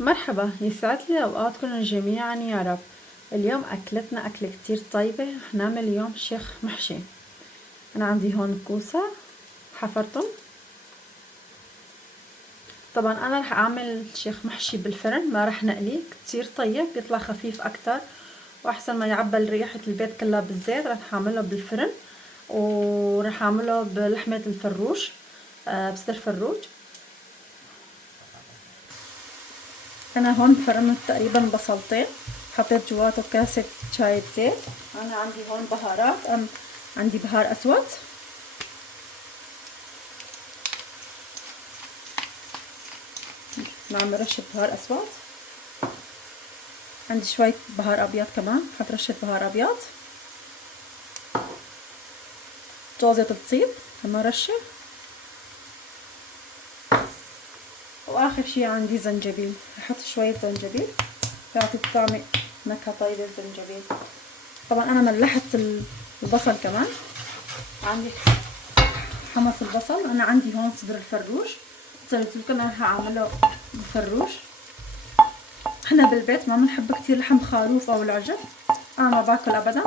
مرحبا، يسعد لي اوقاتكم جميعا يا رب. اليوم اكلتنا اكلة كتير طيبة. هنعمل اليوم شيخ محشي. انا عندي هون كوسة حفرتهم. طبعا انا رح اعمل شيخ محشي بالفرن، ما رح نقليه. كتير طيب، بيطلع خفيف اكتر واحسن ما يعبل ريحة البيت كلها بالزيت. رح اعمله بالفرن ورح اعمله بلحمة الفروج، بصدر فروج. انا هون فرمت تقريبا بصلتين، حطيت جواته كاسة شاي زيت. انا عندي هون بهارات، عندي بهار اسود، نعمل رشة بهار اسود. عندي شوية بهار ابيض كمان، حط رشة بهار ابيض. جوزة الطيب كمان رشة. واخر شي عندي زنجبيل، احط شوية زنجبيل بيعطي الطعم نكهة طيبة الزنجبيل. طبعا انا ملحت البصل كمان، عندي حمص البصل. انا عندي هون صدر الفروج، قلت لكم انا هعمله بفروج. احنا بالبيت ما بنحب كتير لحم خروف او العجل، انا ما باكل ابدا،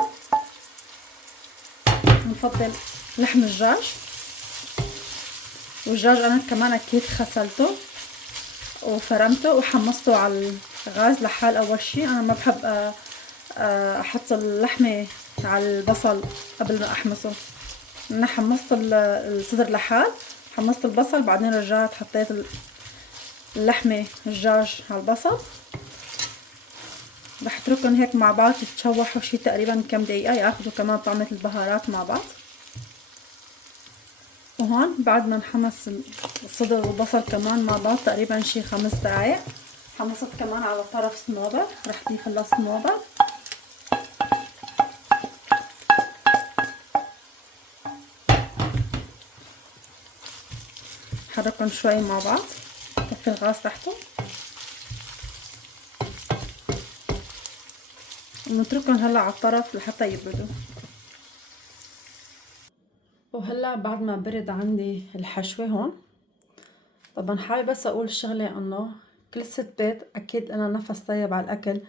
بنفضل لحم الدجاج. والدجاج انا كمان اكيد غسلته وفرمته وحمصته على الغاز لحال. اول شي انا ما بحب احط اللحمه على البصل قبل ما احمصه. انا حمصت الصدر لحال، حمصت البصل، بعدين رجعت حطيت اللحمه الدجاج على البصل. رح اتركهم هيك مع بعض يتشوحوا شي تقريبا كم دقيقه، ياخذوا كمان طعمه البهارات مع بعض. وهون بعد ما نحمص الصدر والبصل كمان مع بعض تقريبا شي 5 دقايق، حمصت كمان على طرف صنوبر. رح ضيف هلا صنوبر، حركهم شوي مع بعض، طفي الغاز تحته ونتركهم هلا على الطرف لحتى يبردوا. وهلا بعد ما برد عندي الحشوة هون، طبعا حابة بس اقول شغلة، انه كل ست بيت اكيد لنا نفس طيب على الاكل.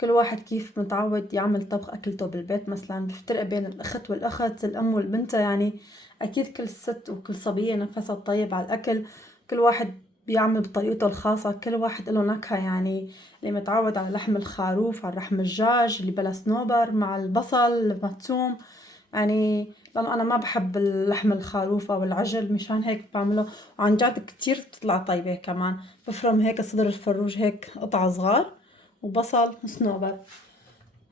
كل واحد كيف متعود يعمل طبخ اكلته بالبيت، مثلا بفترق بين الاخت والاخت، الام والبنت يعني. اكيد كل ست وكل صبية نفسها طيب على الاكل. كل واحد بيعمل بطريقته الخاصة، كل واحد له نكهة يعني. اللي متعود على لحم الخروف، على لحم الدجاج اللي بلا صنوبر مع البصل المثوم يعني. لانه انا ما بحب اللحم الخروف او العجل، مشان هيك بعمله. وعن جد كتير بتطلع طيبة كمان. بفرم هيك صدر الفروج هيك قطع صغار، وبصل صنوبر.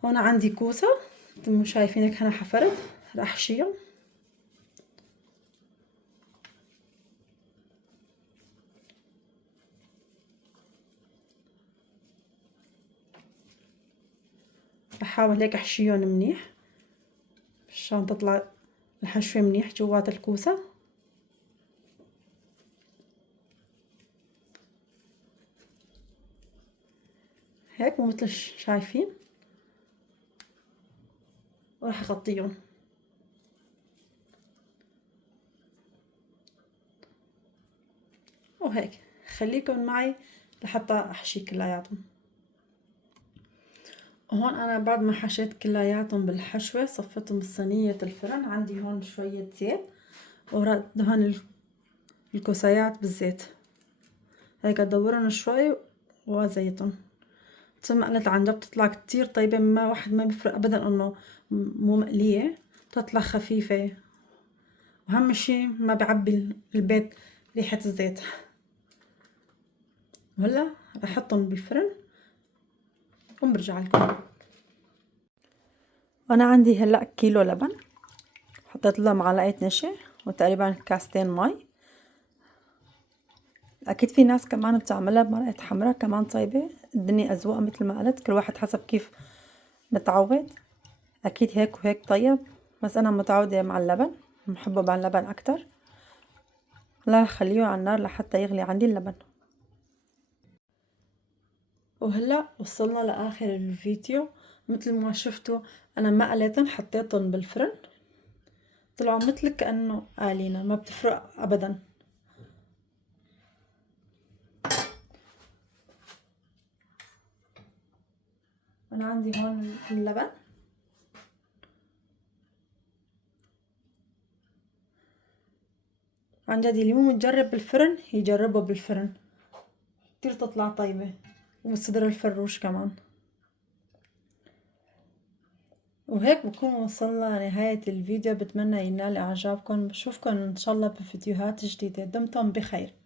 هون عندي كوسة مثل شايفين هيك انا حفرت، رح احشيها. بحاول هيك احشيهم منيح عشان تطلع الحشوة منيح جوات الكوسة. هيك ومثل شايفين، وراح اغطيهم وهيك. خليكم معي لحتى احشي كلياتهم. وهون انا بعد ما حشيت كلياتهم بالحشوة صفيتهم بصينية الفرن. عندي هون شوية زيت، وراح دهن الكوسيات بالزيت هيك، ادورن شوي وزيتهم. مثل ما قلت عن جد بتطلع كتير طيبة، ما واحد ما بيفرق ابدا انه مو مقلية، بتطلع خفيفة. واهم شي ما بعبي البيت ريحة الزيت. وهلا رح احطهم بالفرن وبرجع لكم. انا عندي هلا كيلو لبن، حطيت له معلقة نشا وتقريبا كاستين مي. اكيد في ناس كمان بتعملها بمرقة حمرا كمان طيبة. الدنيا اذواق مثل ما قلت، كل واحد حسب كيف متعود. اكيد هيك وهيك طيب، بس انا متعودة مع اللبن، بحبه مع اللبن اكتر. هلا خليه على النار لحتى يغلي عندي اللبن. وهلا وصلنا لاخر الفيديو. مثل ما شفتوا انا ما قليتن، حطيتهم بالفرن، طلعوا مثل كأنه قالينا، ما بتفرق ابدا. انا عندي هون اللبن، عن جد اللي مو متجرب بالفرن يجربه بالفرن، كتير تطلع طيبة، والصدر الفروش كمان. وهيك بكون وصلنا لنهاية الفيديو، بتمنى ينال اعجابكم، بشوفكم ان شاء الله بفيديوهات جديدة، دمتم بخير.